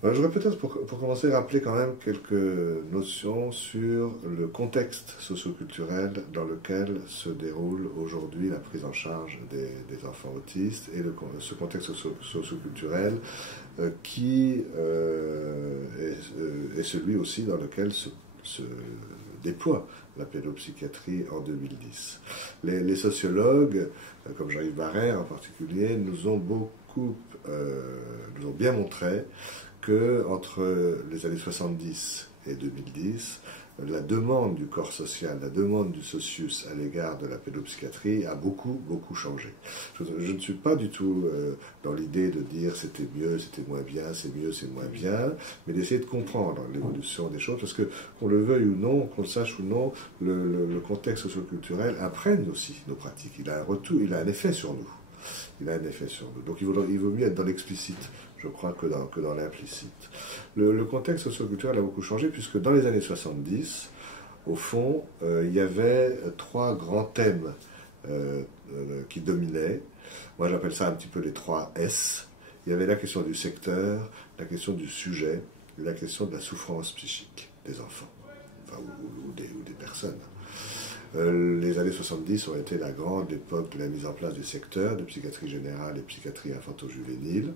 Je voudrais peut-être pour commencer rappeler quand même quelques notions sur le contexte socioculturel dans lequel se déroule aujourd'hui la prise en charge des enfants autistes et ce contexte socioculturel qui est celui aussi dans lequel se déploie la pédopsychiatrie en 2010. Les sociologues, comme Jean-Yves Barrère en particulier, nous ont bien montré que entre les années 70 et 2010, la demande du corps social, la demande du socius à l'égard de la pédopsychiatrie a beaucoup changé. Je ne suis pas du tout dans l'idée de dire c'était mieux, c'était moins bien, c'est mieux, c'est moins bien, mais d'essayer de comprendre l'évolution des choses, parce que qu'on le veuille ou non, qu'on le sache ou non, le contexte socioculturel imprègne aussi nos pratiques. Il a un effet sur nous. Il a un effet sur nous. Donc il vaut mieux être dans l'explicite, je crois, que dans l'implicite. Le contexte socioculturel a beaucoup changé, puisque dans les années 70, au fond, il y avait trois grands thèmes qui dominaient. Moi, j'appelle ça un petit peu les trois S. Il y avait la question du secteur, la question du sujet, et la question de la souffrance psychique des enfants, enfin, ou des personnes. Les années 70 ont été la grande époque de la mise en place du secteur de psychiatrie générale et psychiatrie infanto-juvénile.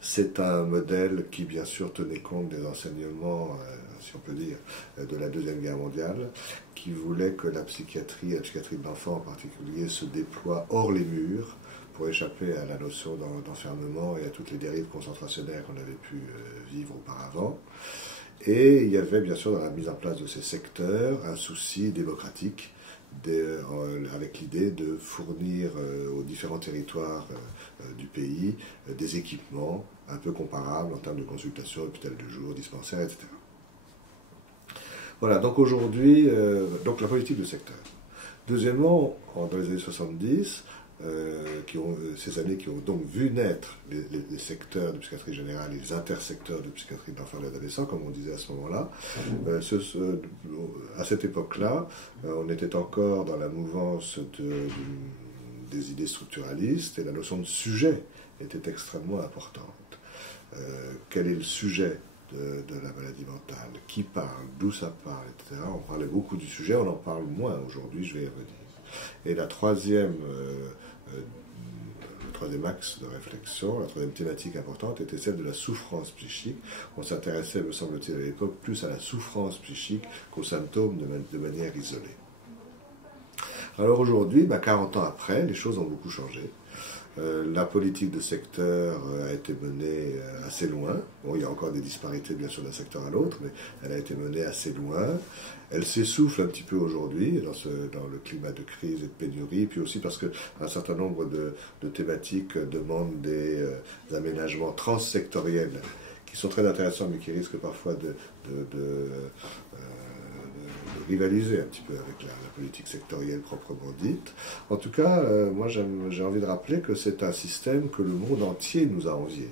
C'est un modèle qui, bien sûr, tenait compte des enseignements, si on peut dire, de la Deuxième Guerre mondiale, qui voulait que la psychiatrie de l'enfant en particulier, se déploie hors les murs pour échapper à la notion d'enfermement et à toutes les dérives concentrationnaires qu'on avait pu vivre auparavant. Et il y avait bien sûr dans la mise en place de ces secteurs un souci démocratique avec l'idée de fournir aux différents territoires du pays des équipements un peu comparables en termes de consultation, hôpital de jour, dispensaire, etc. Voilà, donc aujourd'hui, donc la politique de secteur. Deuxièmement, dans les années 70, ces années qui ont donc vu naître les secteurs de psychiatrie générale et les intersecteurs de psychiatrie de l'enfant et de l'adolescent, comme on disait à ce moment-là. À cette époque-là, on était encore dans la mouvance des idées structuralistes et la notion de sujet était extrêmement importante. Quel est le sujet de la maladie mentale? Qui parle? D'où ça parle? Etc. On parlait beaucoup du sujet, on en parle moins aujourd'hui, je vais y revenir. Et le troisième axe de réflexion, la troisième thématique importante était celle de la souffrance psychique. On s'intéressait, me semble-t-il, à l'époque, plus à la souffrance psychique qu'aux symptômes de manière isolée. Alors aujourd'hui, 40 ans après, les choses ont beaucoup changé. La politique de secteur a été menée assez loin. Bon, il y a encore des disparités, bien sûr, d'un secteur à l'autre, mais elle a été menée assez loin. Elle s'essouffle un petit peu aujourd'hui dans le climat de crise et de pénurie, puis aussi parce qu'un certain nombre de thématiques demandent des aménagements transsectoriels qui sont très intéressants, mais qui risquent parfois de rivaliser un petit peu avec la politique sectorielle proprement dite. En tout cas, moi j'ai envie de rappeler que c'est un système que le monde entier nous a envié,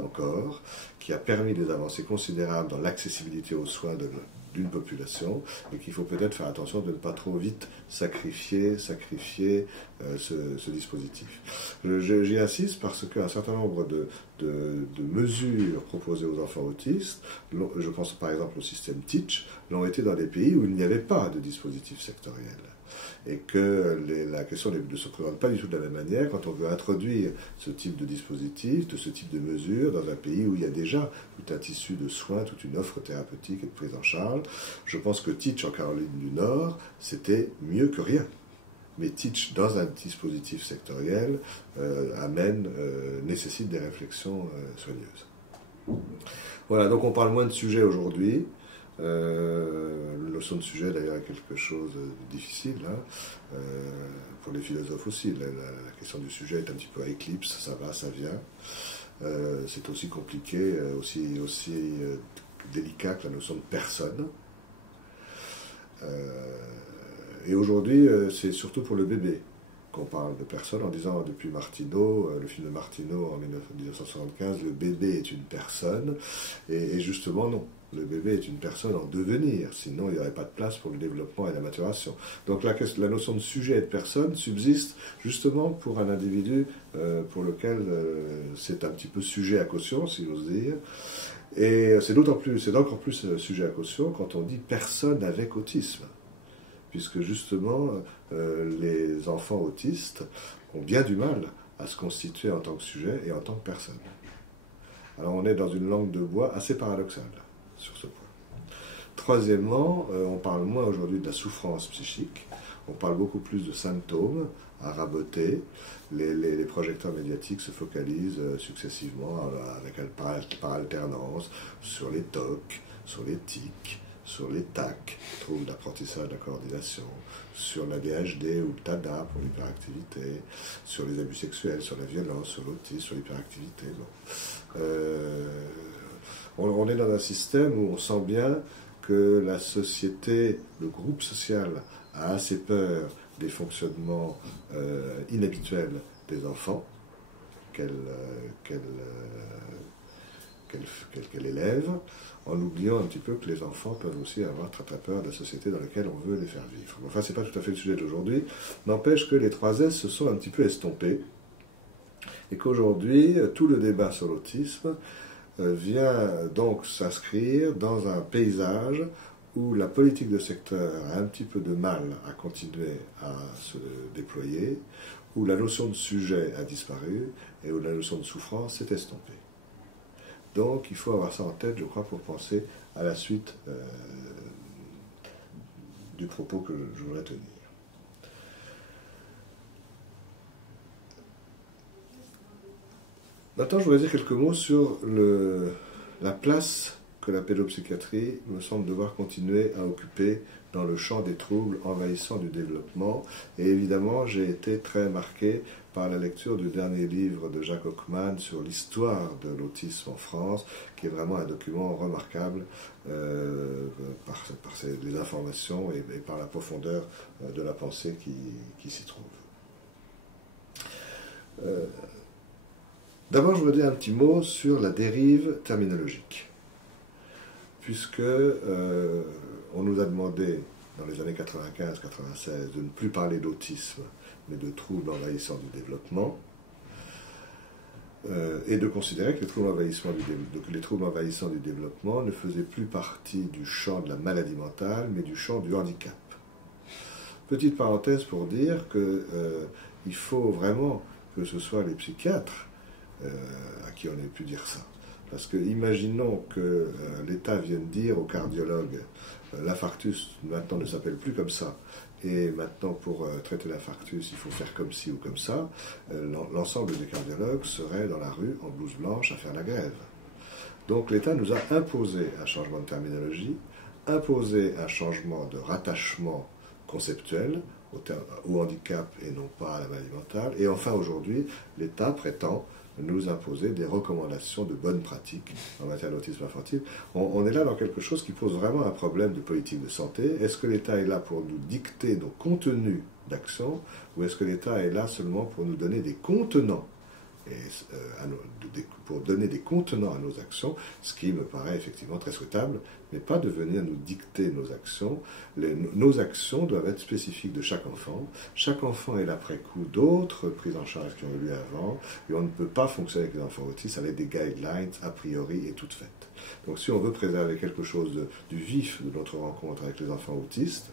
encore, qui a permis des avancées considérables dans l'accessibilité aux soins d'une population, et qu'il faut peut-être faire attention de ne pas trop vite sacrifier ce dispositif. J'y insiste parce qu'un certain nombre de mesures proposées aux enfants autistes, je pense par exemple au système Teach, l'ont été dans des pays où il n'y avait pas de dispositif sectoriel. Et que la question ne se présente pas du tout de la même manière quand on veut introduire ce type de dispositif, de ce type de mesures dans un pays où il y a déjà tout un tissu de soins, toute une offre thérapeutique et de prise en charge. Je pense que Teach en Caroline du Nord, c'était mieux que rien. Mais Teach dans un dispositif sectoriel nécessite des réflexions soigneuses. Voilà, donc on parle moins de sujets aujourd'hui. La notion de sujet d'ailleurs est quelque chose de difficile pour les philosophes aussi. La question du sujet est un petit peu à éclipse, ça va, ça vient. C'est aussi compliqué, aussi délicat que la notion de personne. Et aujourd'hui, c'est surtout pour le bébé qu'on parle de personne en disant depuis Martineau, le film de Martineau en 1975, le bébé est une personne, et justement non. Le bébé est une personne en devenir, sinon il n'y aurait pas de place pour le développement et la maturation. Donc la notion de sujet et de personne subsiste justement pour un individu pour lequel c'est un petit peu sujet à caution, si j'ose dire. Et c'est encore plus sujet à caution quand on dit personne avec autisme, puisque justement les enfants autistes ont bien du mal à se constituer en tant que sujet et en tant que personne. Alors on est dans une langue de bois assez paradoxale sur ce point. Troisièmement, on parle moins aujourd'hui de la souffrance psychique, on parle beaucoup plus de symptômes à raboter. Les projecteurs médiatiques se focalisent successivement, par alternance, sur les TOC, sur les TIC, sur les TAC, troubles d'apprentissage de la coordination, sur l'ADHD ou le TADA pour l'hyperactivité, sur les abus sexuels, sur la violence, sur l'autisme, sur l'hyperactivité. Bon. On est dans un système où on sent bien que la société, le groupe social a assez peur des fonctionnements inhabituels des enfants qu'elle élève, en oubliant un petit peu que les enfants peuvent aussi avoir très très peur de la société dans laquelle on veut les faire vivre. Enfin, c'est pas tout à fait le sujet d'aujourd'hui, n'empêche que les 3S se sont un petit peu estompés, et qu'aujourd'hui, tout le débat sur l'autisme vient donc s'inscrire dans un paysage où la politique de secteur a un petit peu de mal à continuer à se déployer, où la notion de sujet a disparu et où la notion de souffrance s'est estompée. Donc il faut avoir ça en tête, je crois, pour penser à la suite du propos que je voudrais tenir. Maintenant, je voudrais dire quelques mots sur la place que la pédopsychiatrie me semble devoir continuer à occuper dans le champ des troubles envahissants du développement. Et évidemment, j'ai été très marqué par la lecture du dernier livre de Jacques Hockman sur l'histoire de l'autisme en France, qui est vraiment un document remarquable par les informations et par la profondeur de la pensée qui s'y trouve. D'abord, je voudrais dire un petit mot sur la dérive terminologique, puisque on nous a demandé, dans les années 95-96, de ne plus parler d'autisme, mais de troubles envahissants du développement, et de considérer que les troubles envahissants du développement ne faisaient plus partie du champ de la maladie mentale, mais du champ du handicap. Petite parenthèse pour dire qu'il faut vraiment que ce soit les psychiatres à qui on ait pu dire ça. Parce que imaginons que l'État vienne dire aux cardiologues l'infarctus maintenant ne s'appelle plus comme ça, et maintenant pour traiter l'infarctus il faut faire comme ci ou comme ça, l'ensemble des cardiologues seraient dans la rue en blouse blanche à faire la grève. Donc l'État nous a imposé un changement de terminologie, imposé un changement de rattachement conceptuel au handicap et non pas à la maladie mentale, et enfin aujourd'hui l'État prétend nous imposer des recommandations de bonnes pratiques en matière d'autisme infantile. On est là dans quelque chose qui pose vraiment un problème de politique de santé. Est-ce que l'État est là pour nous dicter nos contenus d'action, ou est-ce que l'État est là seulement pour nous donner des contenants pour donner des contenants à nos actions, ce qui me paraît effectivement très souhaitable, mais pas de venir nous dicter nos actions. Nos actions doivent être spécifiques de chaque enfant. Chaque enfant est l'après-coup d'autres prises en charge qui ont eu lieu avant, et on ne peut pas fonctionner avec les enfants autistes avec des guidelines a priori et toutes faites. Donc si on veut préserver quelque chose du vif de notre rencontre avec les enfants autistes,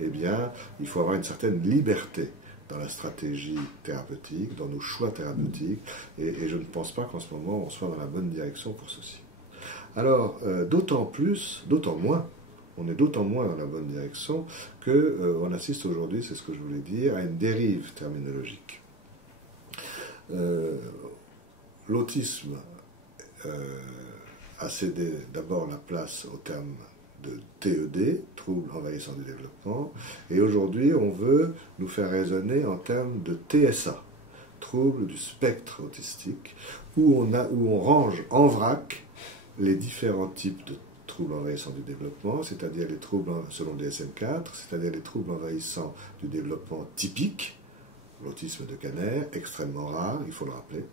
eh bien, il faut avoir une certaine liberté dans la stratégie thérapeutique, dans nos choix thérapeutiques, et je ne pense pas qu'en ce moment on soit dans la bonne direction pour ceci. Alors, d'autant moins, on est d'autant moins dans la bonne direction qu'on assiste aujourd'hui, c'est ce que je voulais dire, à une dérive terminologique. L'autisme a cédé d'abord la place au terme de TED, troubles envahissants du développement, et aujourd'hui on veut nous faire raisonner en termes de TSA, troubles du spectre autistique, où on range en vrac les différents types de troubles envahissants du développement, c'est-à-dire les troubles selon le DSM-4, c'est-à-dire les troubles envahissants du développement typiques, l'autisme de Kanner, extrêmement rare, il faut le rappeler.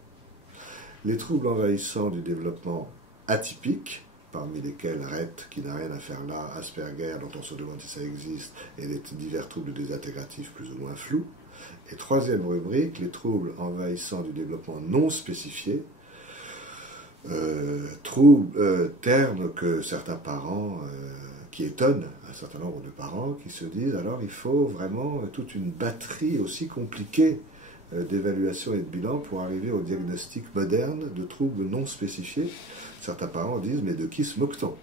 Les troubles envahissants du développement atypiques, parmi lesquels Rett, qui n'a rien à faire là, Asperger, dont on se demande si ça existe, et les divers troubles désintégratifs plus ou moins flous. Et troisième rubrique, les troubles envahissants du développement non spécifiés, terme que certains parents, qui étonnent un certain nombre de parents, qui se disent alors il faut vraiment toute une batterie aussi compliquée d'évaluation et de bilan pour arriver au diagnostic moderne de troubles non spécifiés. Certains parents disent mais de qui se moque-t-on?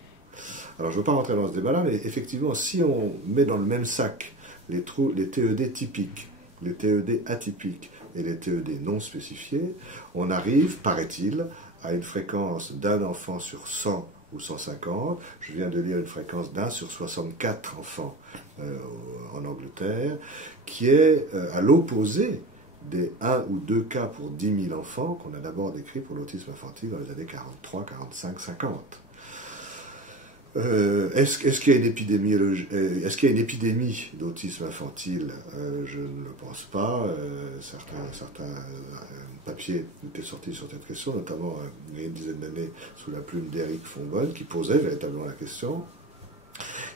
Alors je ne veux pas rentrer dans ce débat-là, mais effectivement si on met dans le même sac les TED typiques, les TED atypiques et les TED non spécifiés, on arrive, paraît-il, à une fréquence d'un enfant sur 100 ou 150. Je viens de lire une fréquence d'1 sur 64 enfants en Angleterre, qui est à l'opposé des 1 ou 2 cas pour 10 000 enfants qu'on a d'abord décrits pour l'autisme infantile dans les années 43, 45, 50. Est-ce qu'il y a une épidémie d'autisme infantile? Je ne le pense pas. Certains papiers étaient sortis sur cette question, notamment il y a une dizaine d'années sous la plume d'Eric Fonbonne, qui posait véritablement la question.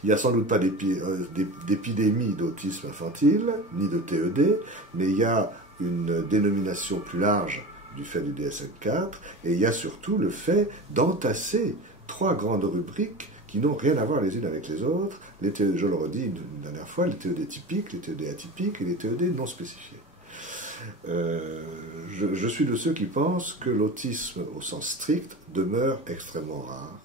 Il n'y a sans doute pas d'épidémie d'autisme infantile, ni de TED, mais il y a une dénomination plus large du fait du DSM-4, et il y a surtout le fait d'entasser 3 grandes rubriques qui n'ont rien à voir les unes avec les autres. Je le redis une dernière fois, les TED typiques, les TED atypiques et les TED non spécifiés. Je suis de ceux qui pensent que l'autisme au sens strict demeure extrêmement rare.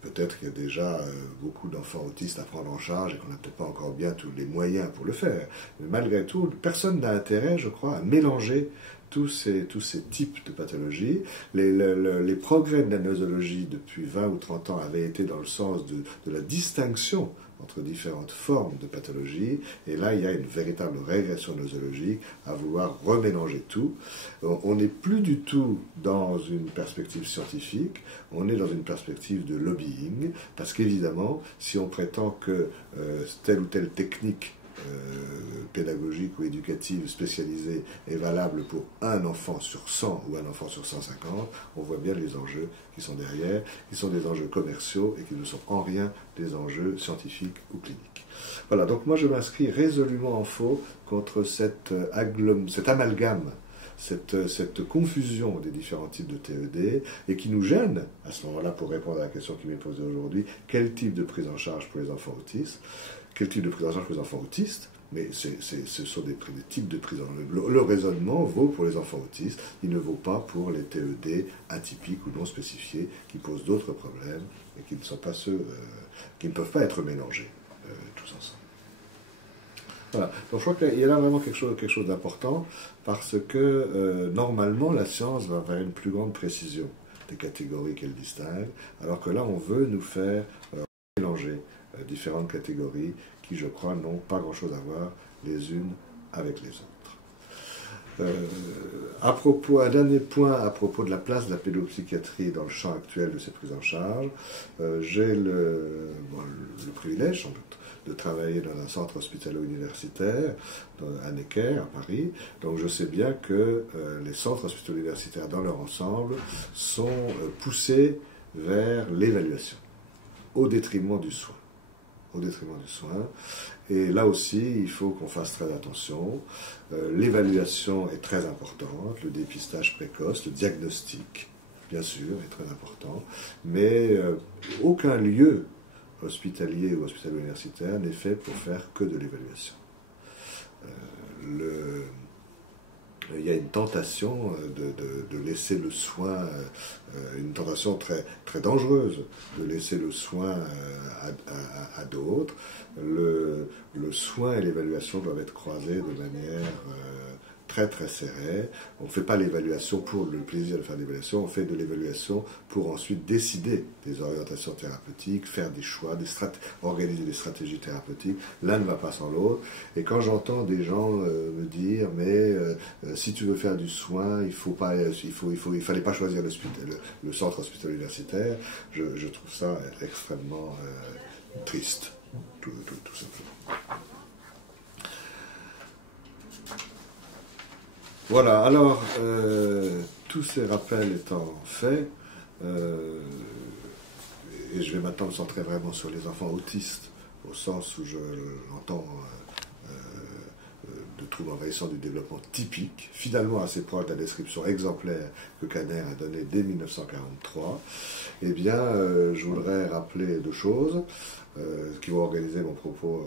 Peut-être qu'il y a déjà beaucoup d'enfants autistes à prendre en charge et qu'on n'a peut-être pas encore bien tous les moyens pour le faire. Mais malgré tout, personne n'a intérêt, je crois, à mélanger tous ces types de pathologies. Les progrès de la nosologie depuis 20 ou 30 ans avaient été dans le sens de la distinction entre différentes formes de pathologie, et là il y a une véritable régression nosologique à vouloir remélanger tout. On n'est plus du tout dans une perspective scientifique, on est dans une perspective de lobbying, parce qu'évidemment, si on prétend que telle ou telle technique pédagogique ou éducative spécialisée est valable pour un enfant sur 100 ou un enfant sur 150, on voit bien les enjeux qui sont derrière, qui sont des enjeux commerciaux et qui ne sont en rien des enjeux scientifiques ou cliniques. Voilà, donc moi je m'inscris résolument en faux contre cet amalgame, cette confusion des différents types de TED, et qui nous gêne, à ce moment-là, pour répondre à la question qui m'est posée aujourd'hui, quel type de prise en charge pour les enfants autistes? Quel type de prise en charge pour les enfants autistes? Mais ce sont des types de prise en charge. Le raisonnement vaut pour les enfants autistes, il ne vaut pas pour les TED atypiques ou non spécifiés, qui posent d'autres problèmes et qui ne sont pas ceux qui ne peuvent pas être mélangés tous ensemble. Voilà. Donc je crois qu'il y a là vraiment quelque chose d'important, parce que normalement la science va vers une plus grande précision des catégories qu'elle distingue, alors que là on veut nous faire mélanger différentes catégories qui, je crois, n'ont pas grand-chose à voir les unes avec les autres. Un dernier point à propos de la place de la pédopsychiatrie dans le champ actuel de cette prise en charge. J'ai le privilège, sans doute, de travailler dans un centre hospitalo-universitaire à Necker, à Paris. Donc je sais bien que les centres hospitalo-universitaires dans leur ensemble sont poussés vers l'évaluation, au détriment du soin. Et là aussi, il faut qu'on fasse très attention. L'évaluation est très importante, le dépistage précoce, le diagnostic, bien sûr, est très important, mais aucun lieu hospitalier ou hospitalo-universitaire n'est fait pour faire que de l'évaluation. Il y a une tentation de laisser le soin, une tentation très, très dangereuse de laisser le soin à d'autres. Le soin et l'évaluation doivent être croisés de manière très très serrée. On ne fait pas l'évaluation pour le plaisir de faire l'évaluation, on fait de l'évaluation pour ensuite décider des orientations thérapeutiques, faire des choix, organiser des stratégies thérapeutiques. L'un ne va pas sans l'autre. Et quand j'entends des gens me dire mais si tu veux faire du soin, il fallait pas choisir le centre hospitalo-universitaire, je trouve ça extrêmement triste, tout simplement. Voilà, alors, tous ces rappels étant faits, et je vais maintenant me centrer vraiment sur les enfants autistes, au sens où je l'entends de troubles envahissants du développement typique, finalement assez proche de la description exemplaire que Kanner a donnée dès 1943, eh bien, je voudrais rappeler deux choses qui vont organiser mon propos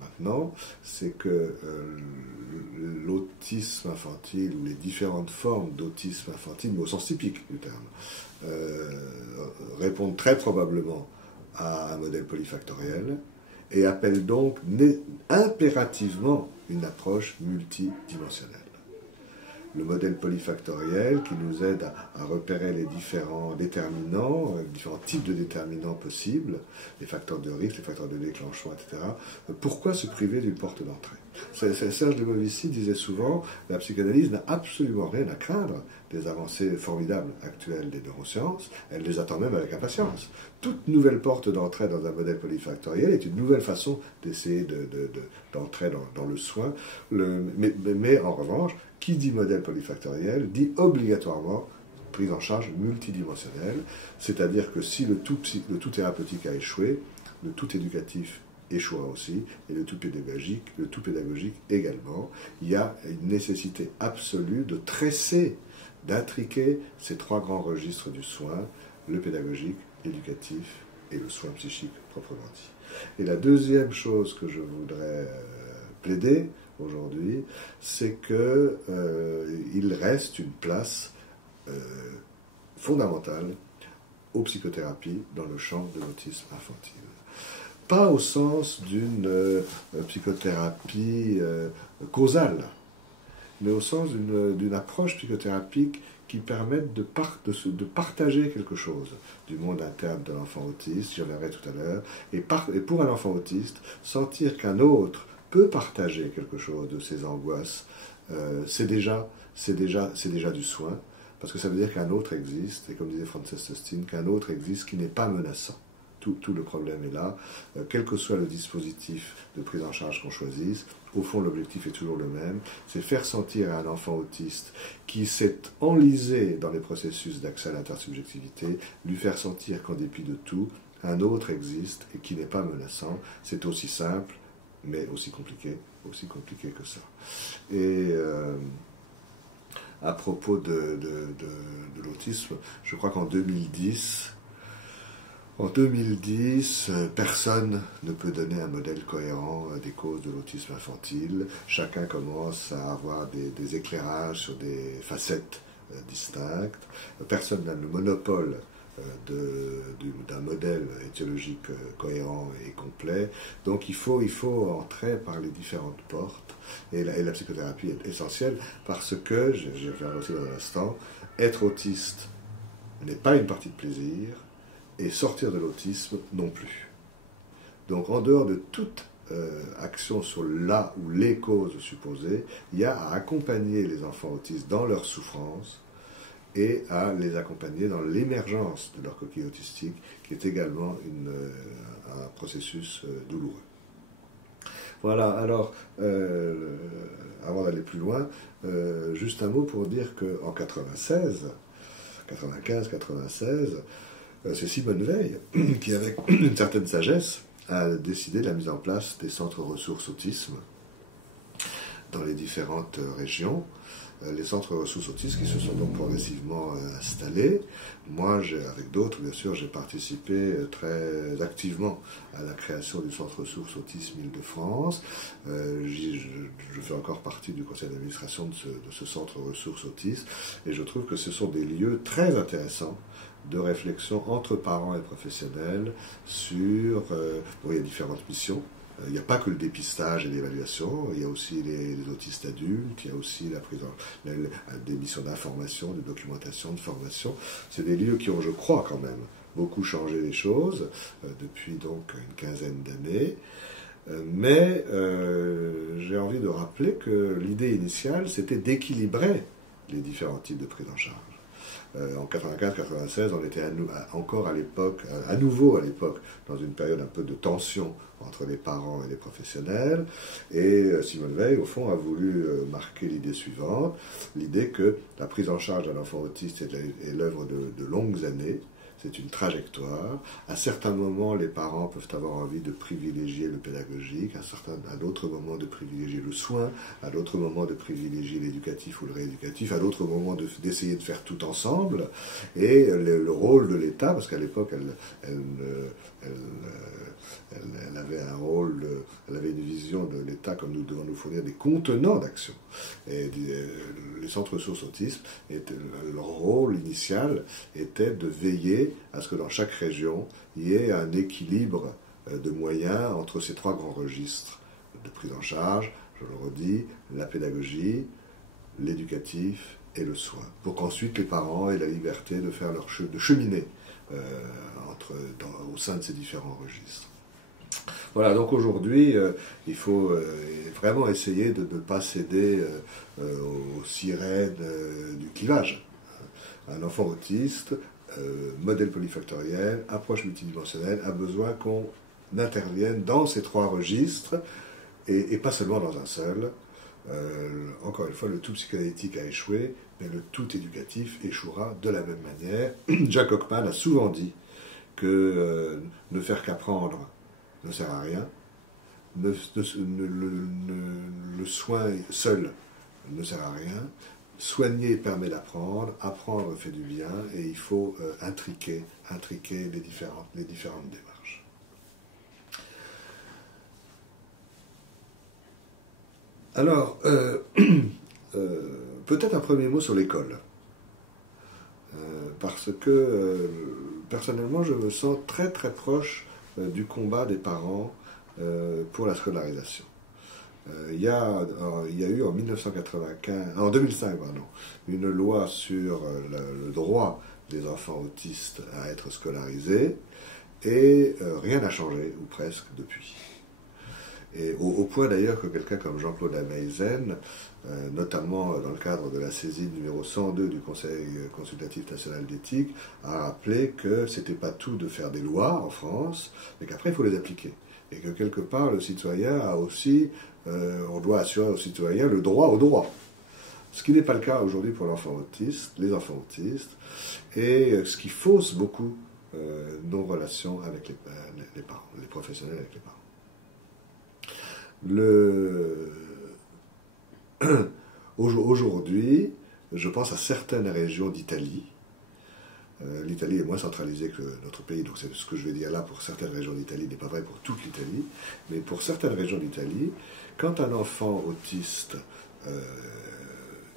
maintenant. C'est que l'autisme infantile, ou les différentes formes d'autisme infantile, mais au sens typique du terme, répondent très probablement à un modèle polyfactoriel, et appelle donc impérativement une approche multidimensionnelle. Le modèle polyfactoriel qui nous aide à repérer les différents déterminants, différents types de déterminants possibles, les facteurs de risque, les facteurs de déclenchement, etc. Pourquoi se priver d'une porte d'entrée? Serge de Movici disait souvent, la psychanalyse n'a absolument rien à craindre des avancées formidables actuelles des neurosciences, elle les attend même avec impatience. Toute nouvelle porte d'entrée dans un modèle polyfactoriel est une nouvelle façon d'essayer d'entrer dans le soin. Mais en revanche, qui dit modèle polyfactoriel dit obligatoirement prise en charge multidimensionnelle, c'est-à-dire que si le tout thérapeutique a échoué, le tout éducatif échouera aussi, et le tout pédagogique également. Il y a une nécessité absolue de tresser, d'intriquer ces trois grands registres du soin, le pédagogique, l'éducatif et le soin psychique proprement dit. Et la deuxième chose que je voudrais plaider aujourd'hui, c'est qu'il reste une place fondamentale aux psychothérapies dans le champ de l'autisme infantile. Pas au sens d'une psychothérapie causale, mais au sens d'une approche psychothérapique qui permette de partager quelque chose du monde interne de l'enfant autiste, j'y reviendrai tout à l'heure, et pour un enfant autiste, sentir qu'un autre peut partager quelque chose de ses angoisses, c'est déjà du soin, parce que ça veut dire qu'un autre existe, et comme disait Frances Hastings, qu'un autre existe qui n'est pas menaçant. Tout le problème est là, quel que soit le dispositif de prise en charge qu'on choisisse, au fond l'objectif est toujours le même, c'est faire sentir à un enfant autiste qui s'est enlisé dans les processus d'accès à l'intersubjectivité, lui faire sentir qu'en dépit de tout, un autre existe et qui n'est pas menaçant. C'est aussi simple, mais aussi compliqué que ça. Et à propos de l'autisme, je crois qu'en 2010, personne ne peut donner un modèle cohérent des causes de l'autisme infantile. Chacun commence à avoir des éclairages sur des facettes distinctes. Personne n'a le monopole d'un modèle étiologique cohérent et complet. Donc il faut entrer par les différentes portes. Et la psychothérapie est essentielle parce que, je reviendrai aussi dans un instant, être autiste n'est pas une partie de plaisir, et sortir de l'autisme non plus. Donc en dehors de toute action sur la ou les causes supposées, il y a à accompagner les enfants autistes dans leur souffrance et à les accompagner dans l'émergence de leur coquille autistique, qui est également un processus douloureux. Voilà, alors, avant d'aller plus loin, juste un mot pour dire qu'en 95-96, c'est Simone Veil qui, avec une certaine sagesse, a décidé de la mise en place des centres ressources autisme dans les différentes régions. Les centres ressources autisme qui se sont donc progressivement installés. Moi, avec d'autres, bien sûr, j'ai participé très activement à la création du centre ressources autisme Île-de-France. Je fais encore partie du conseil d'administration de ce centre ressources autisme, et je trouve que ce sont des lieux très intéressants de réflexion entre parents et professionnels sur... il y a différentes missions. Il n'y a pas que le dépistage et l'évaluation, il y a aussi les autistes adultes, il y a aussi des missions d'information, de documentation, de formation. C'est des lieux qui ont, je crois quand même, beaucoup changé les choses depuis donc une quinzaine d'années. Mais j'ai envie de rappeler que l'idée initiale, c'était d'équilibrer les différents types de prise en charge. En 95-96, on était encore à l'époque, à nouveau à l'époque, dans une période un peu de tension entre les parents et les professionnels. Et Simone Veil, au fond, a voulu marquer l'idée suivante, l'idée que la prise en charge d'un enfant autiste est l'œuvre de longues années. C'est une trajectoire. À certains moments, les parents peuvent avoir envie de privilégier le pédagogique, à d'autres moments de privilégier le soin, à d'autres moments de privilégier l'éducatif ou le rééducatif, à d'autres moments d'essayer de faire tout ensemble. Et le rôle de l'État, parce qu'à l'époque, elle avait un rôle, elle avait une vision de l'État comme nous devons nous fournir des contenants d'action. Et les centres ressources autisme, leur rôle initial était de veiller à ce que dans chaque région, il y ait un équilibre de moyens entre ces trois grands registres de prise en charge, je le redis, la pédagogie, l'éducatif et le soin, pour qu'ensuite les parents aient la liberté de faire de cheminer au sein de ces différents registres. Voilà, donc aujourd'hui, il faut vraiment essayer de ne pas céder aux sirènes du clivage. Un enfant autiste, modèle polyfactoriel, approche multidimensionnelle, a besoin qu'on intervienne dans ces trois registres, et pas seulement dans un seul. Encore une fois, le tout psychanalytique a échoué, mais le tout éducatif échouera de la même manière. Jack Hockman a souvent dit que ne faire qu'apprendre ne sert à rien, le soin seul ne sert à rien, soigner permet d'apprendre, apprendre fait du bien, et il faut intriquer les différentes démarches. Alors, peut-être un premier mot sur l'école, parce que personnellement je me sens très très proche du combat des parents pour la scolarisation. Il y a eu en 2005, une loi sur le droit des enfants autistes à être scolarisés, et rien n'a changé, ou presque, depuis. Et au point d'ailleurs que quelqu'un comme Jean-Claude Ameisen, notamment dans le cadre de la saisine numéro 102 du Conseil consultatif national d'éthique, a rappelé que c'était pas tout de faire des lois en France, mais qu'après il faut les appliquer. Et que quelque part le citoyen a aussi, on doit assurer aux citoyens le droit au droit. Ce qui n'est pas le cas aujourd'hui pour les enfants autistes, et ce qui fausse beaucoup nos relations avec les parents, les professionnels avec les parents. Aujourd'hui, je pense à certaines régions d'Italie. L'Italie est moins centralisée que notre pays, donc c'est ce que je vais dire là pour certaines régions d'Italie n'est pas vrai pour toute l'Italie, mais pour certaines régions d'Italie, quand un enfant autiste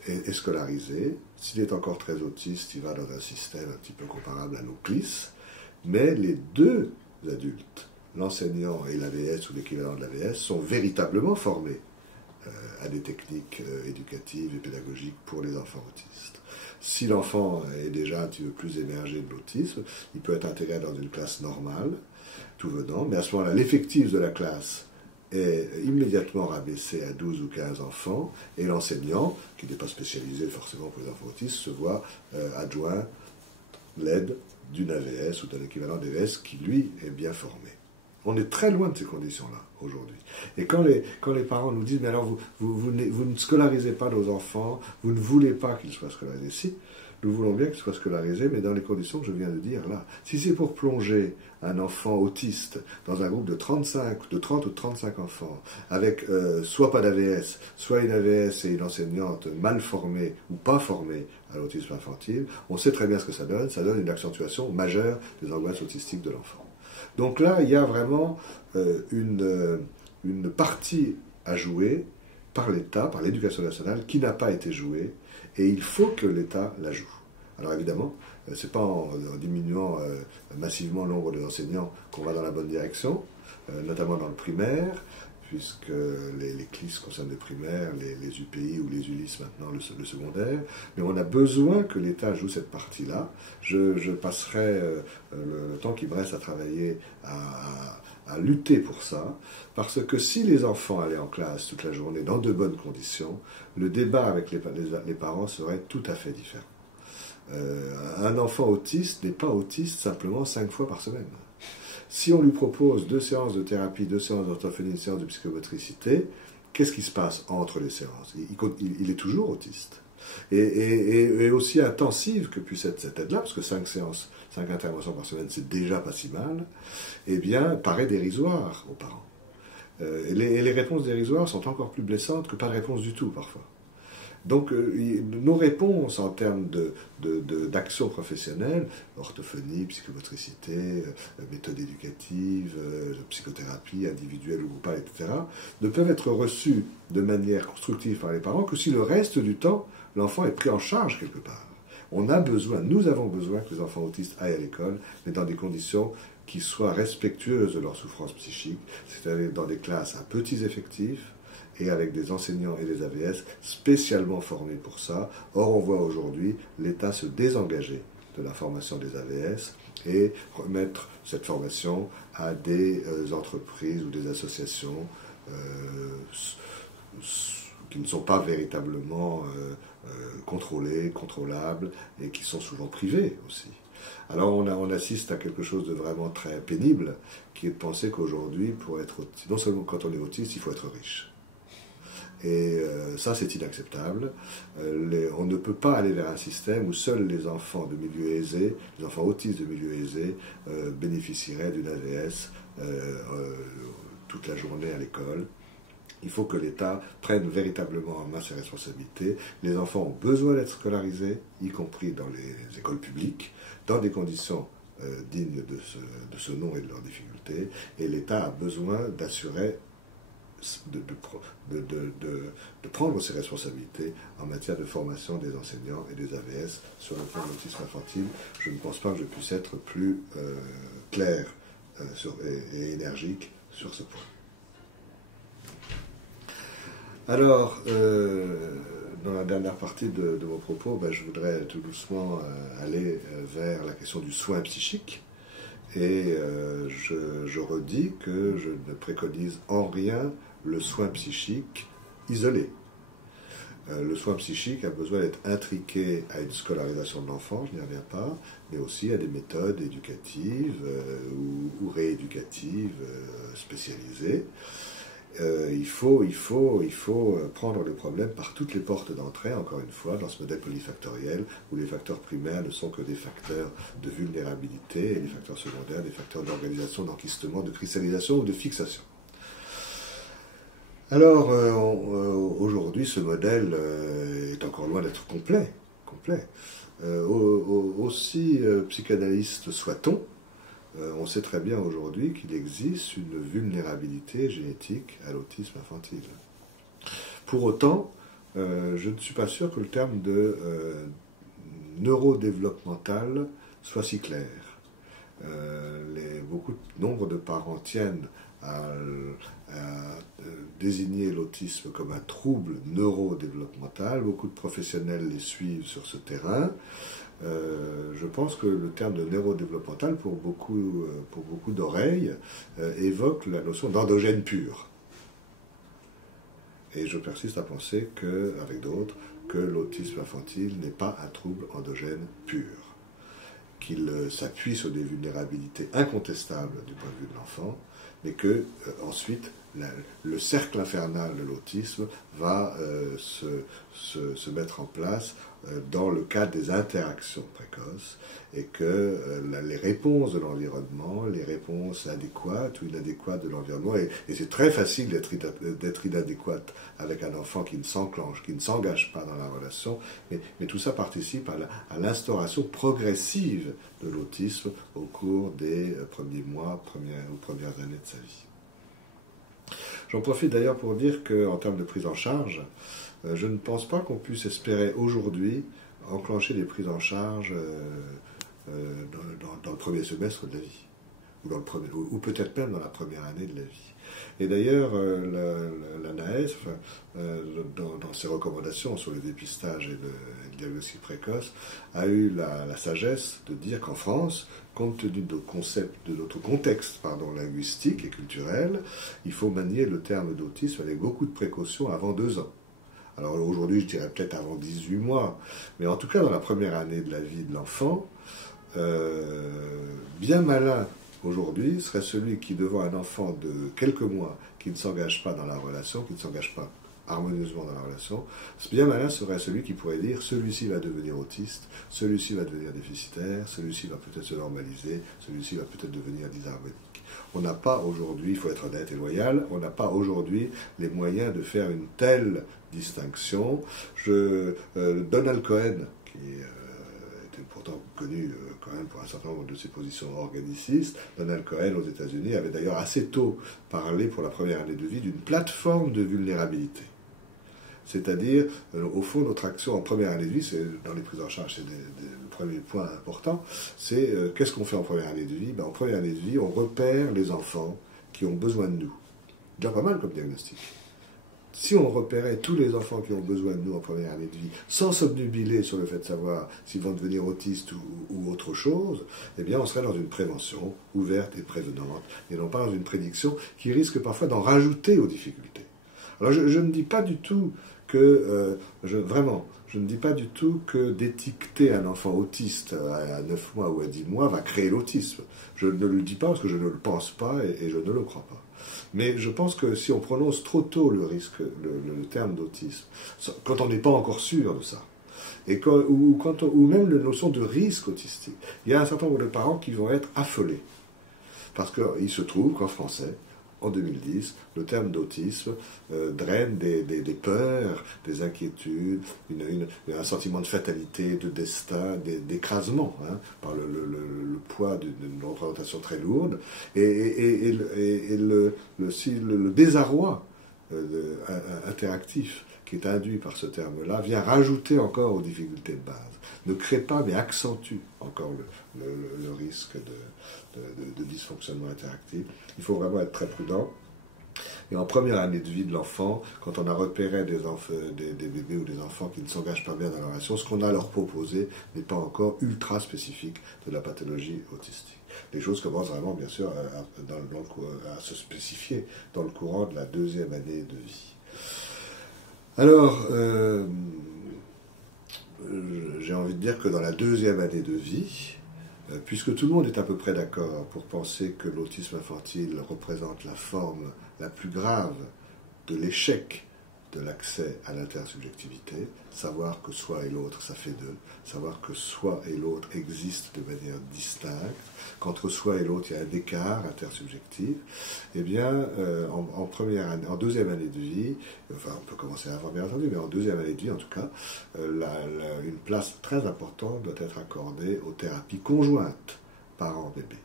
est scolarisé, s'il est encore très autiste, il va dans un système un petit peu comparable à l'OCLIS, mais les deux adultes, l'enseignant et l'AVS ou l'équivalent de l'AVS, sont véritablement formés à des techniques éducatives et pédagogiques pour les enfants autistes. Si l'enfant est déjà un petit peu plus émergé de l'autisme, il peut être intégré dans une classe normale, tout venant, mais à ce moment-là, l'effectif de la classe est immédiatement rabaissé à 12 ou 15 enfants, et l'enseignant, qui n'est pas spécialisé forcément pour les enfants autistes, se voit adjoint l'aide d'une AVS ou d'un équivalent d'AVS qui, lui, est bien formé. On est très loin de ces conditions-là, aujourd'hui. Et quand les parents nous disent « Mais alors, vous ne scolarisez pas nos enfants, vous ne voulez pas qu'ils soient scolarisés. » Si, nous voulons bien qu'ils soient scolarisés, mais dans les conditions que je viens de dire là. Si c'est pour plonger un enfant autiste dans un groupe de 30 ou 35 enfants, avec soit pas d'AVS, soit une AVS et une enseignante mal formée ou pas formée à l'autisme infantile, on sait très bien ce que ça donne. Ça donne une accentuation majeure des angoisses autistiques de l'enfant. Donc là, il y a vraiment une partie à jouer par l'État, par l'éducation nationale, qui n'a pas été jouée, et il faut que l'État la joue. Alors évidemment, ce n'est pas en diminuant massivement le nombre d'enseignants qu'on va dans la bonne direction, notamment dans le primaire, puisque les CLIS concernent les primaires, les UPI ou les ULIS maintenant le secondaire, mais on a besoin que l'État joue cette partie-là. Je passerai le temps qui me reste à travailler, à lutter pour ça, parce que si les enfants allaient en classe toute la journée dans de bonnes conditions, le débat avec les parents serait tout à fait différent. Un enfant autiste n'est pas autiste simplement 5 fois par semaine. Si on lui propose 2 séances de thérapie, 2 séances d'orthophonie, une séance de psychomotricité, qu'est-ce qui se passe entre les séances? Il est toujours autiste. Et aussi intensive que puisse être cette aide-là, parce que 5 séances, 5 interventions par semaine, c'est déjà pas si mal, eh bien, paraît dérisoire aux parents. Et les réponses dérisoires sont encore plus blessantes que pas de réponse du tout, parfois. Donc, nos réponses en termes d'action professionnelle, orthophonie, psychomotricité, méthode éducative, psychothérapie individuelle ou groupale, etc., ne peuvent être reçues de manière constructive par les parents que si le reste du temps, l'enfant est pris en charge quelque part. Nous avons besoin que les enfants autistes aillent à l'école, mais dans des conditions qui soient respectueuses de leur souffrance psychique, c'est-à-dire dans des classes à petits effectifs, et avec des enseignants et des AVS spécialement formés pour ça. Or, on voit aujourd'hui l'État se désengager de la formation des AVS et remettre cette formation à des entreprises ou des associations qui ne sont pas véritablement contrôlées, contrôlables et qui sont souvent privées aussi. Alors on assiste à quelque chose de vraiment très pénible, qui est de penser qu'aujourd'hui, pour être autiste, non seulement quand on est autiste, il faut être riche. Et ça, c'est inacceptable. On ne peut pas aller vers un système où seuls les enfants de milieux aisés, les enfants autistes de milieux aisés, bénéficieraient d'une AVS toute la journée à l'école. Il faut que l'État prenne véritablement en main ses responsabilités. Les enfants ont besoin d'être scolarisés, y compris dans les écoles publiques, dans des conditions dignes de ce nom et de leurs difficultés. Et l'État a besoin d'assurer de prendre ses responsabilités en matière de formation des enseignants et des AVS sur le plan de l'autisme infantile. Je ne pense pas que je puisse être plus clair et énergique sur ce point. Alors, dans la dernière partie de mon propos, je voudrais tout doucement aller vers la question du soin psychique. Et je redis que je ne préconise en rien le soin psychique isolé. Le soin psychique a besoin d'être intriqué à une scolarisation de l'enfant, je n'y reviens pas, mais aussi à des méthodes éducatives ou rééducatives spécialisées. Il faut prendre le problème par toutes les portes d'entrée, encore une fois, dans ce modèle polyfactoriel, où les facteurs primaires ne sont que des facteurs de vulnérabilité, et les facteurs secondaires, des facteurs d'organisation, d'enquistement, de cristallisation ou de fixation. Alors, aujourd'hui, ce modèle est encore loin d'être complet. Aussi psychanalyste soit-on, on sait très bien aujourd'hui qu'il existe une vulnérabilité génétique à l'autisme infantile. Pour autant, je ne suis pas sûr que le terme de neurodéveloppemental soit si clair. Nombre de parents tiennent à désigner l'autisme comme un trouble neurodéveloppemental. Beaucoup de professionnels les suivent sur ce terrain. Je pense que le terme de neurodéveloppemental, pour beaucoup d'oreilles, évoque la notion d'endogène pur. Et je persiste à penser avec d'autres, que l'autisme infantile n'est pas un trouble endogène pur, qu'il s'appuie sur des vulnérabilités incontestables du point de vue de l'enfant, mais que ensuite le cercle infernal de l'autisme va se mettre en place dans le cadre des interactions précoces, et que les réponses de l'environnement, les réponses adéquates ou inadéquates de l'environnement, et c'est très facile d'être inadéquate avec un enfant qui ne s'enclenche, qui ne s'engage pas dans la relation, mais tout ça participe à l'instauration progressive de l'autisme au cours des premiers mois, ou premières années de sa vie. J'en profite d'ailleurs pour dire qu'en termes de prise en charge, je ne pense pas qu'on puisse espérer aujourd'hui enclencher des prises en charge dans le premier semestre de la vie, ou peut-être même dans la première année de la vie. Et d'ailleurs, l'ANAES, dans ses recommandations sur le dépistage et le diagnostic précoce, a eu la sagesse de dire qu'en France, compte tenu de notre contexte linguistique et culturel, il faut manier le terme d'autisme avec beaucoup de précautions avant 2 ans. Alors aujourd'hui, je dirais peut-être avant 18 mois, mais en tout cas dans la première année de la vie de l'enfant, bien malin aujourd'hui serait celui qui, devant un enfant de quelques mois qui ne s'engage pas dans la relation, qui ne s'engage pas harmonieusement dans la relation, bien malin serait celui qui pourrait dire celui-ci va devenir autiste, celui-ci va devenir déficitaire, celui-ci va peut-être se normaliser, celui-ci va peut-être devenir dysharmonique. On n'a pas aujourd'hui, il faut être honnête et loyal, on n'a pas aujourd'hui les moyens de faire une telle distinction. Donald Cohen, qui était pourtant connu quand même pour un certain nombre de ses positions organicistes, Donald Cohen aux États-Unis avait d'ailleurs assez tôt parlé pour la première année de vie d'une plateforme de vulnérabilité. C'est-à-dire, au fond, notre action en première année de vie, c'est dans les prises en charge, c'est le premier point important, c'est qu'est-ce qu'on fait en première année de vie? En première année de vie, on repère les enfants qui ont besoin de nous. Déjà pas mal comme diagnostic. Si on repérait tous les enfants qui ont besoin de nous en première année de vie, sans s'obnubiler sur le fait de savoir s'ils vont devenir autistes ou autre chose, eh bien on serait dans une prévention ouverte et prévenante, et non pas dans une prédiction qui risque parfois d'en rajouter aux difficultés. Alors je ne dis pas du tout que, je ne dis pas du tout que d'étiqueter un enfant autiste à 9 mois ou à 10 mois va créer l'autisme. Je ne le dis pas parce que je ne le pense pas et je ne le crois pas. Mais je pense que si on prononce trop tôt le terme d'autisme, quand on n'est pas encore sûr de ça, ou même la notion de risque autistique, il y a un certain nombre de parents qui vont être affolés. Parce qu'il se trouve qu'en français, en 2010, le terme d'autisme draine des peurs, des inquiétudes, un sentiment de fatalité, de destin, d'écrasement, par le poids d'une représentation très lourde, et le désarroi interactif qui est induit par ce terme-là vient rajouter encore aux difficultés de base. Ne crée pas, mais accentue encore le risque de dysfonctionnement interactif. Il faut vraiment être très prudent. Et en première année de vie de l'enfant, quand on a repéré des bébés ou des enfants qui ne s'engagent pas bien dans la relation, ce qu'on a à leur proposer n'est pas encore ultra spécifique de la pathologie autistique. Les choses commencent vraiment, bien sûr, à se spécifier dans le courant de la deuxième année de vie. Alors, j'ai envie de dire que dans la deuxième année de vie, puisque tout le monde est à peu près d'accord pour penser que l'autisme infantile représente la forme la plus grave de l'échec de l'accès à l'intersubjectivité, savoir que soi et l'autre, ça fait deux, savoir que soi et l'autre existent de manière distincte, qu'entre soi et l'autre, il y a un écart intersubjectif, eh bien, en deuxième année de vie, enfin, on peut commencer avant, bien entendu, mais en deuxième année de vie, en tout cas, une place très importante doit être accordée aux thérapies conjointes parents-bébés.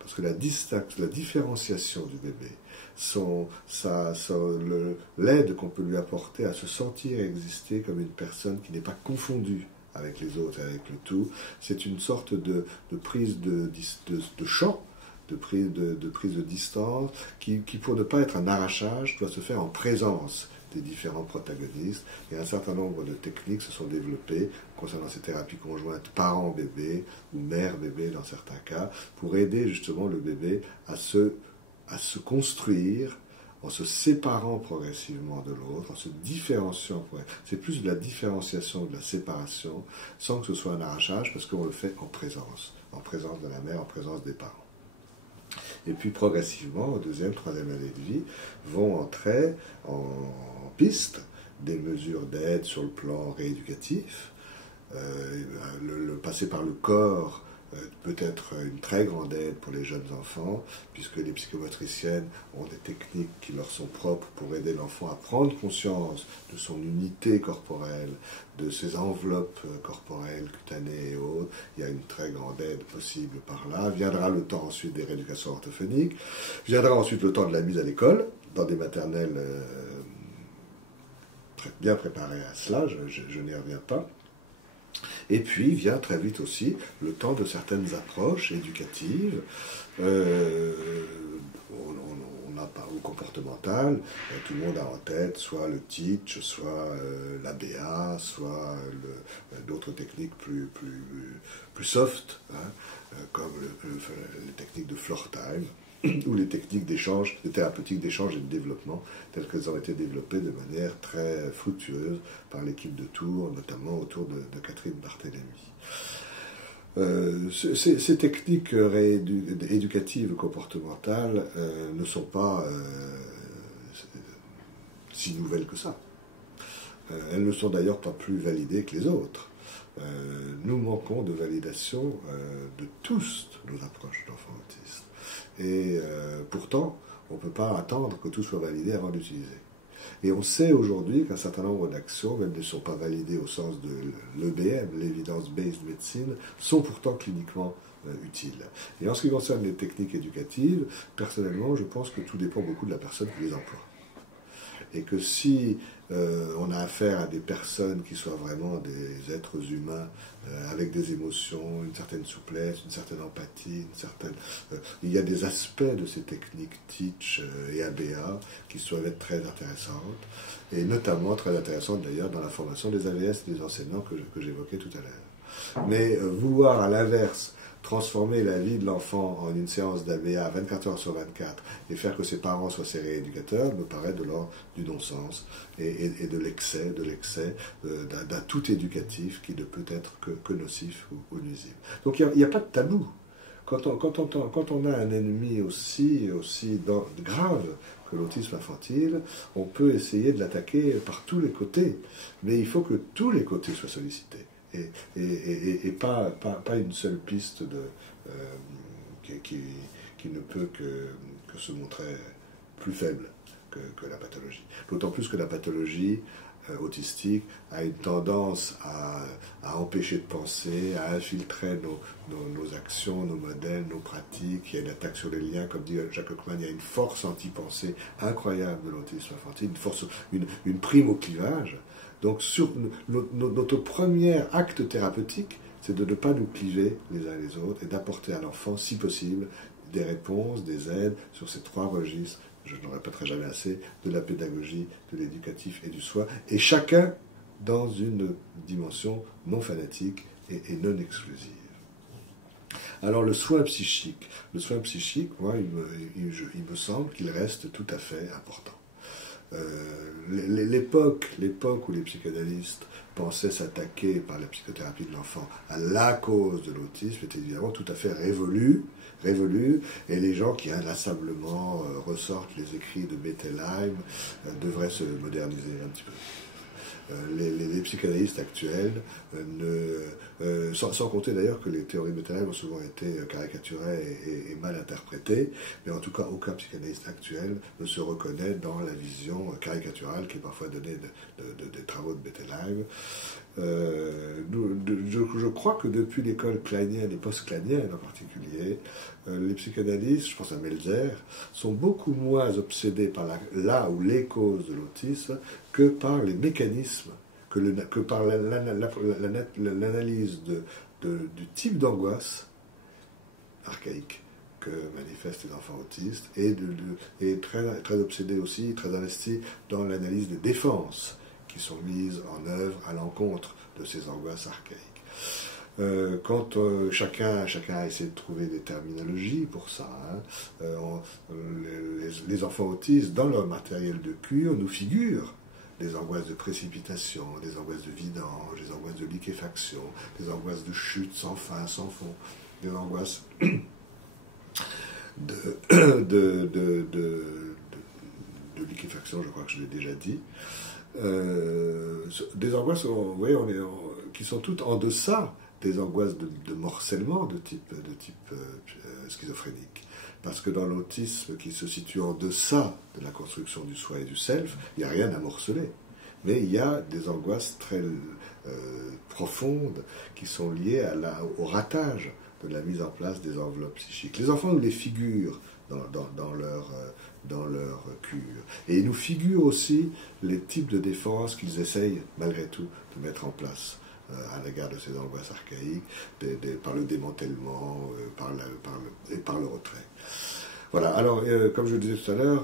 Parce que la différenciation du bébé, l'aide qu'on peut lui apporter à se sentir exister comme une personne qui n'est pas confondue avec les autres et avec le tout, c'est une sorte de prise de champ, de prise de distance, qui, pour ne pas être un arrachage, doit se faire en présence des différents protagonistes, et un certain nombre de techniques se sont développées concernant ces thérapies conjointes parent-bébé ou mère-bébé dans certains cas, pour aider justement le bébé à se construire en se séparant progressivement de l'autre, en se différenciant. C'est plus de la différenciation, de la séparation, sans que ce soit un arrachage, parce qu'on le fait en présence de la mère, en présence des parents. Et puis progressivement, deuxième, troisième année de vie, vont entrer en piste des mesures d'aide sur le plan rééducatif. Passer par le corps peut être une très grande aide pour les jeunes enfants, puisque les psychomotriciennes ont des techniques qui leur sont propres pour aider l'enfant à prendre conscience de son unité corporelle, de ses enveloppes corporelles, cutanées et autres. Il y a une très grande aide possible par là. Viendra le temps ensuite des rééducations orthophoniques. Viendra ensuite le temps de la mise à l'école, dans des maternelles bien préparées à cela, je n'y reviens pas. Et puis vient très vite aussi le temps de certaines approches éducatives, ou comportementales. Tout le monde a en tête soit le teach, soit l'ABA, soit d'autres techniques plus soft, comme les techniques de floor time. ou les techniques d'échange, les thérapeutiques d'échange et de développement, telles qu'elles ont été développées de manière très fructueuse par l'équipe de Tours, notamment autour de Catherine Barthélemy. Ces techniques éducatives comportementales ne sont pas si nouvelles que ça. Elles ne sont d'ailleurs pas plus validées que les autres. Nous manquons de validation de tous nos approches d'enfants autistes. Et pourtant, on ne peut pas attendre que tout soit validé avant d'utiliser. Et on sait aujourd'hui qu'un certain nombre d'actions, même ne sont pas validées au sens de l'EBM, l'Evidence-Based Medicine, sont pourtant cliniquement utiles. Et en ce qui concerne les techniques éducatives, personnellement, je pense que tout dépend beaucoup de la personne qui les emploie. Et que si on a affaire à des personnes qui soient vraiment des êtres humains avec des émotions, une certaine souplesse, une certaine empathie, il y a des aspects de ces techniques Teach et ABA qui doivent être très intéressantes, et notamment très intéressantes d'ailleurs dans la formation des AVS et des enseignants que j'évoquais tout à l'heure. Mais vouloir à l'inverse transformer la vie de l'enfant en une séance d'ABA 24 heures sur 24 et faire que ses parents soient ses rééducateurs me paraît de l'ordre du non-sens et de l'excès d'un tout éducatif qui ne peut être que nocif ou nuisible. Donc il n'y a pas de tabou. Quand on a un ennemi aussi grave que l'autisme infantile, on peut essayer de l'attaquer par tous les côtés, mais il faut que tous les côtés soient sollicités. Et pas une seule piste qui ne peut que se montrer plus faible que la pathologie. D'autant plus que la pathologie autistique a une tendance à empêcher de penser, à infiltrer nos actions, nos modèles, nos pratiques. Il y a une attaque sur les liens, comme dit Jacques Hockman, il y a une force anti-pensée incroyable de l'autisme infantile, une prime au clivage. Donc, notre premier acte thérapeutique, c'est de ne pas nous cliver les uns les autres et d'apporter à l'enfant, si possible, des réponses, des aides sur ces trois registres, je ne le répéterai jamais assez, de la pédagogie, de l'éducatif et du soin, et chacun dans une dimension non fanatique et non exclusive. Alors, le soin psychique, moi, il me semble qu'il reste tout à fait important. L'époque où les psychanalystes pensaient s'attaquer par la psychothérapie de l'enfant à la cause de l'autisme était évidemment tout à fait révolue, et les gens qui inlassablement ressortent les écrits de Bettelheim devraient se moderniser un petit peu. Les psychanalystes actuels, sans compter d'ailleurs que les théories de Bettelheim ont souvent été caricaturées et mal interprétées, mais en tout cas aucun psychanalyste actuel ne se reconnaît dans la vision caricaturale qui est parfois donnée des travaux de Bettelheim. Je crois que depuis l'école kleinienne et post-kleinienne en particulier, les psychanalystes, je pense à Melzer, sont beaucoup moins obsédés par les causes de l'autisme que par les mécanismes, que par l'analyse du type d'angoisse archaïque que manifestent les enfants autistes, et très, très obsédés aussi, très investis dans l'analyse des défenses qui sont mises en œuvre à l'encontre de ces angoisses archaïques. Quand chacun a essayé de trouver des terminologies pour ça, les enfants autistes, dans leur matériel de cure, nous figurent des angoisses de précipitation, des angoisses de vidange, des angoisses de liquéfaction, des angoisses de chute sans fin, sans fond, des angoisses de liquéfaction, je crois que je l'ai déjà dit. Des angoisses, vous voyez, qui sont toutes en deçà des angoisses de morcellement de type schizophrénique. Parce que dans l'autisme qui se situe en deçà de la construction du soi et du self, il n'y a rien à morceler. Mais il y a des angoisses très profondes qui sont liées au ratage de la mise en place des enveloppes psychiques. Les enfants nous les figurent dans leur cure. Et ils nous figurent aussi les types de défenses qu'ils essayent, malgré tout, de mettre en place à l'égard de ces angoisses archaïques, par le démantèlement, et par le retrait. Voilà, alors, comme je le disais tout à l'heure,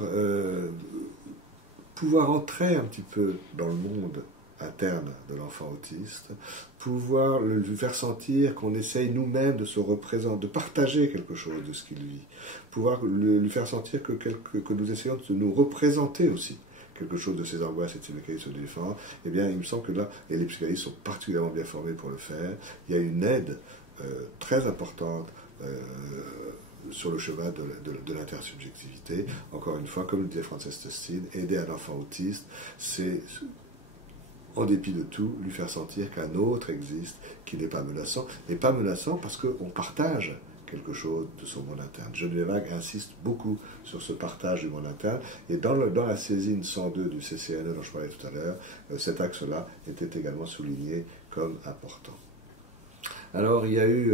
pouvoir entrer un petit peu dans le monde interne de l'enfant autiste, pouvoir lui faire sentir qu'on essaye nous-mêmes de se représenter, de partager quelque chose de ce qu'il vit, pouvoir lui faire sentir que nous essayons de nous représenter aussi quelque chose de ses angoisses et de ses mécanismes de défense, eh bien, il me semble que là, et les psychanalystes sont particulièrement bien formés pour le faire, il y a une aide très importante sur le chemin de l'intersubjectivité. Encore une fois, comme le disait Frances Testine, aider un enfant autiste, c'est, en dépit de tout, lui faire sentir qu'un autre existe, qui n'est pas menaçant, et pas menaçant parce qu'on partage quelque chose de son monde interne. Geneviève Hague insiste beaucoup sur ce partage du monde interne, et dans la saisine 102 du CCNE dont je parlais tout à l'heure, cet axe-là était également souligné comme important. Alors il y a eu,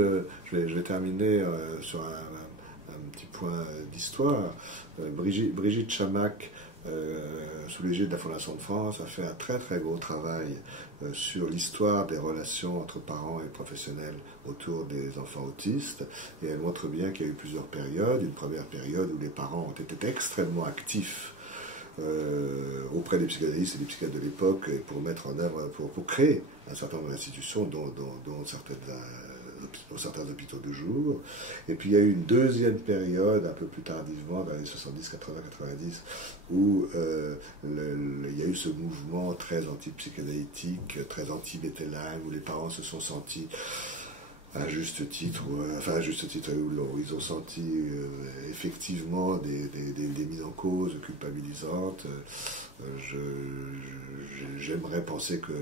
je vais terminer sur un petit point d'histoire, Brigitte Chamac, sous l'égide de la Fondation de France, a fait un très très gros travail sur l'histoire des relations entre parents et professionnels autour des enfants autistes, et elle montre bien qu'il y a eu plusieurs périodes. Une première période où les parents ont été extrêmement actifs auprès des psychanalystes et des psychiatres de l'époque pour mettre en œuvre, pour créer un certain nombre d'institutions, dont certains hôpitaux de jour. Et puis il y a eu une deuxième période, un peu plus tardivement, dans les 70, 80, 90, où il y a eu ce mouvement très anti-psychanalytique, très anti-Bettelheim, où les parents se sont sentis à juste titre, enfin à juste titre, où ils ont senti effectivement des mises en cause culpabilisantes. J'aimerais penser que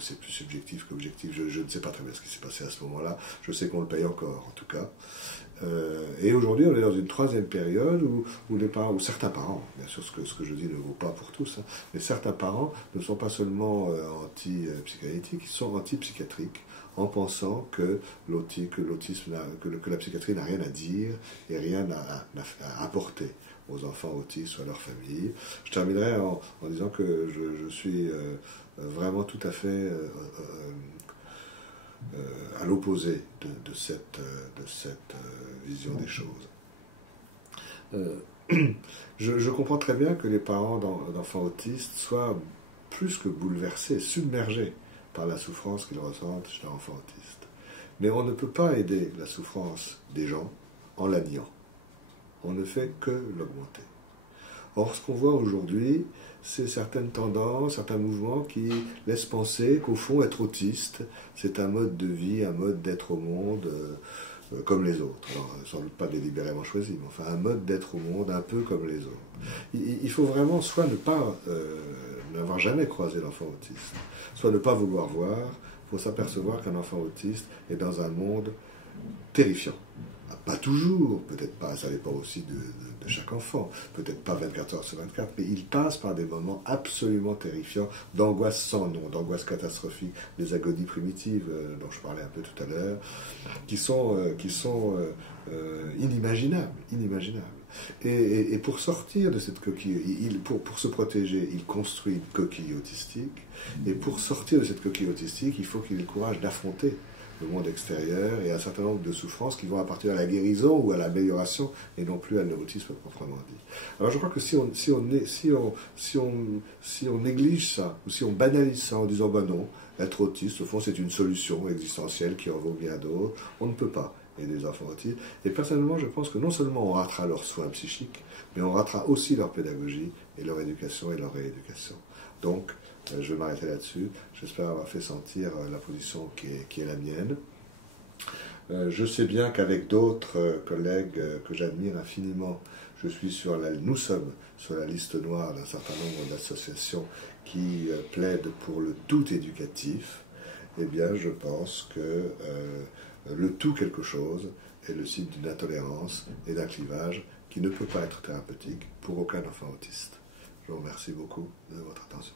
c'est plus subjectif qu'objectif. Je ne sais pas très bien ce qui s'est passé à ce moment-là. Je sais qu'on le paye encore, en tout cas. Et aujourd'hui, on est dans une troisième période où les parents, ou certains parents, bien sûr ce que je dis ne vaut pas pour tous, hein, mais certains parents ne sont pas seulement anti-psychanalytiques, ils sont anti-psychiatriques, en pensant que l'autisme, que la psychiatrie n'a rien à dire et rien à apporter aux enfants autistes ou à leur famille. Je terminerai en disant que je suis vraiment tout à fait à l'opposé de cette vision des choses. Je comprends très bien que les parents d'enfants autistes soient plus que bouleversés, submergés par la souffrance qu'ils ressentent chez leur enfant autiste. Mais on ne peut pas aider la souffrance des gens en la niant. On ne fait que l'augmenter. Or, ce qu'on voit aujourd'hui, c'est certaines tendances, certains mouvements qui laissent penser qu'au fond, être autiste, c'est un mode de vie, un mode d'être au monde comme les autres. Alors, sans doute pas délibérément choisi, mais enfin un mode d'être au monde un peu comme les autres. Il faut vraiment soit ne pas n'avoir jamais croisé l'enfant autiste, soit ne pas vouloir voir, pour s'apercevoir qu'un enfant autiste est dans un monde terrifiant. Pas toujours, peut-être pas, ça dépend aussi de chaque enfant, peut-être pas 24 heures sur 24, mais il passe par des moments absolument terrifiants, d'angoisse sans nom, d'angoisse catastrophique, des agonies primitives dont je parlais un peu tout à l'heure, qui sont inimaginables. Et pour sortir de cette coquille, pour se protéger, il construit une coquille autistique, et pour sortir de cette coquille autistique, il faut qu'il ait le courage d'affronter le monde extérieur et un certain nombre de souffrances qui vont appartenir à la guérison ou à l'amélioration et non plus à l'autisme proprement dit. Alors je crois que si on néglige ça ou si on banalise ça en disant ben non, être autiste au fond c'est une solution existentielle qui en vaut bien d'autres, on ne peut pas aider les enfants autistes. Et personnellement je pense que non seulement on ratera leurs soins psychiques, mais on ratera aussi leur pédagogie et leur éducation et leur rééducation. Donc je vais m'arrêter là-dessus. J'espère avoir fait sentir la position qui est la mienne. Je sais bien qu'avec d'autres collègues que j'admire infiniment, nous sommes sur la liste noire d'un certain nombre d'associations qui plaident pour le tout éducatif. Eh bien, je pense que le tout quelque chose est le signe d'une intolérance et d'un clivage qui ne peut pas être thérapeutique pour aucun enfant autiste. Je vous remercie beaucoup de votre attention.